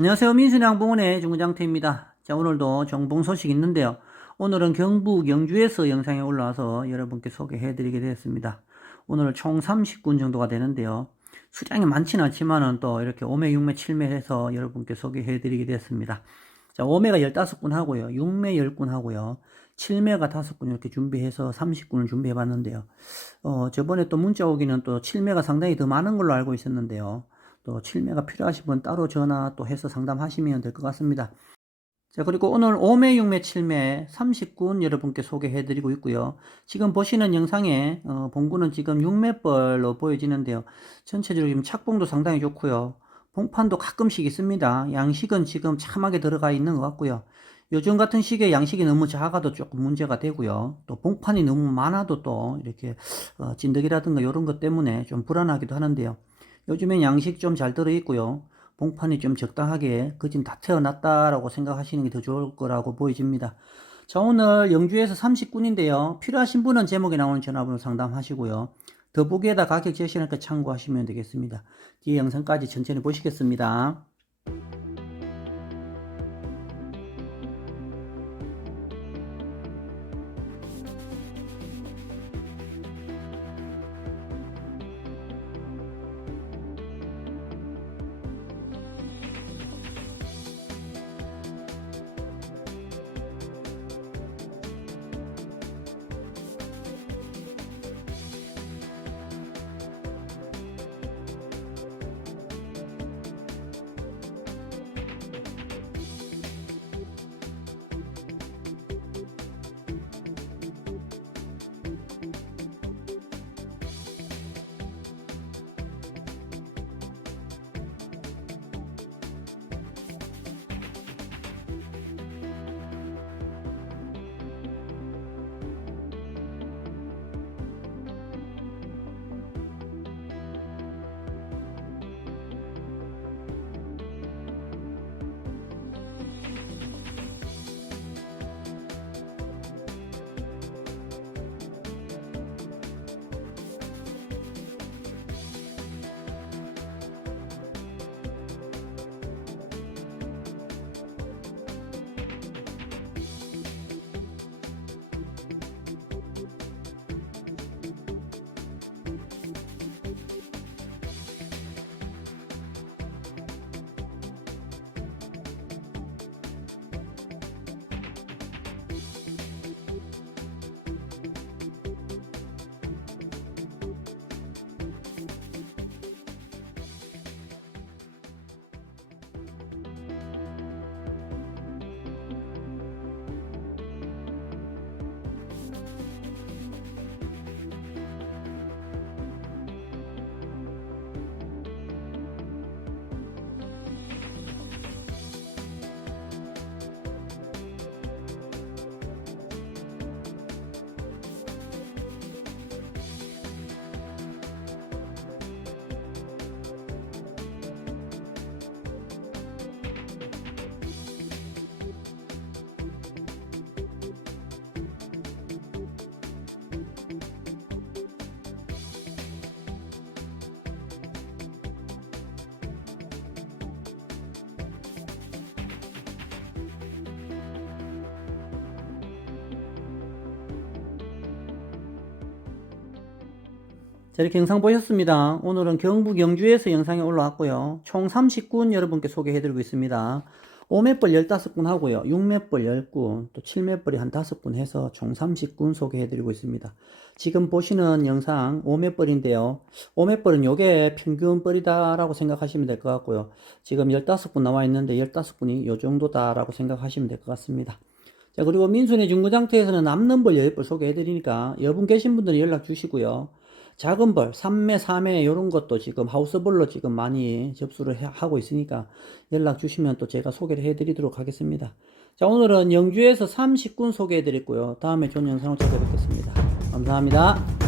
안녕하세요. 민순양봉원의 중구장태입니다. 자, 오늘도 정봉 소식 있는데요. 오늘은 경북 영주에서 영상에 올라와서 여러분께 소개해 드리게 되었습니다. 오늘 총 30군 정도가 되는데요. 수량이 많지는 않지만은 또 이렇게 5매, 6매, 7매 해서 여러분께 소개해 드리게 되었습니다. 자, 5매가 15군 하고요. 6매 10군 하고요. 7매가 5군 이렇게 준비해서 30군을 준비해 봤는데요. 어, 저번에 또 문자 오기는 또 7매가 상당히 더 많은 걸로 알고 있었는데요. 또 7매가 필요하신 분 따로 전화 또 해서 상담하시면 될 것 같습니다. 자, 그리고 오늘 5매, 6매, 7매 30군 여러분께 소개해 드리고 있고요. 지금 보시는 영상에 어, 봉구는 지금 6매벌로 보여지는데요. 전체적으로 지금 착봉도 상당히 좋고요. 봉판도 가끔씩 있습니다. 양식은 지금 참하게 들어가 있는 것 같고요. 요즘 같은 시기에 양식이 너무 작아도 조금 문제가 되고요. 또 봉판이 너무 많아도 또 이렇게 어, 찐득이라든가 이런 것 때문에 좀 불안하기도 하는데요. 요즘엔 양식 좀 잘 들어 있고요. 봉판이 좀 적당하게 거진 다 태어났다라고 생각하시는 게 더 좋을 거라고 보여집니다. 자, 오늘 영주에서 30군인데요. 필요하신 분은 제목에 나오는 전화번호 상담하시고요. 더보기에다 가격 제시하니까 참고하시면 되겠습니다. 뒤에 영상까지 천천히 보시겠습니다. 이렇게 영상 보셨습니다. 오늘은 경북 영주에서 영상이 올라왔고요. 총 30군 여러분께 소개해드리고 있습니다. 5맷벌 15군 하고요. 6맷벌 10군, 또 7맷벌이 한 5군 해서 총 30군 소개해드리고 있습니다. 지금 보시는 영상 5맷벌인데요. 5맷벌은 요게 평균벌이다라고 생각하시면 될 것 같고요. 지금 15군 나와 있는데 15군이 요 정도다라고 생각하시면 될 것 같습니다. 자, 그리고 민순의 중구장터에서는 남는 벌 10벌 소개해드리니까 여분 계신 분들은 연락 주시고요. 작은 벌, 3매, 4매 이런 것도 지금 하우스벌로 지금 많이 접수를 해- 하고 있으니까 연락 주시면 또 제가 소개를 해드리도록 하겠습니다. 자, 오늘은 영주에서 30군 소개해드렸고요. 다음에 좋은 영상을 찾아뵙겠습니다. 감사합니다.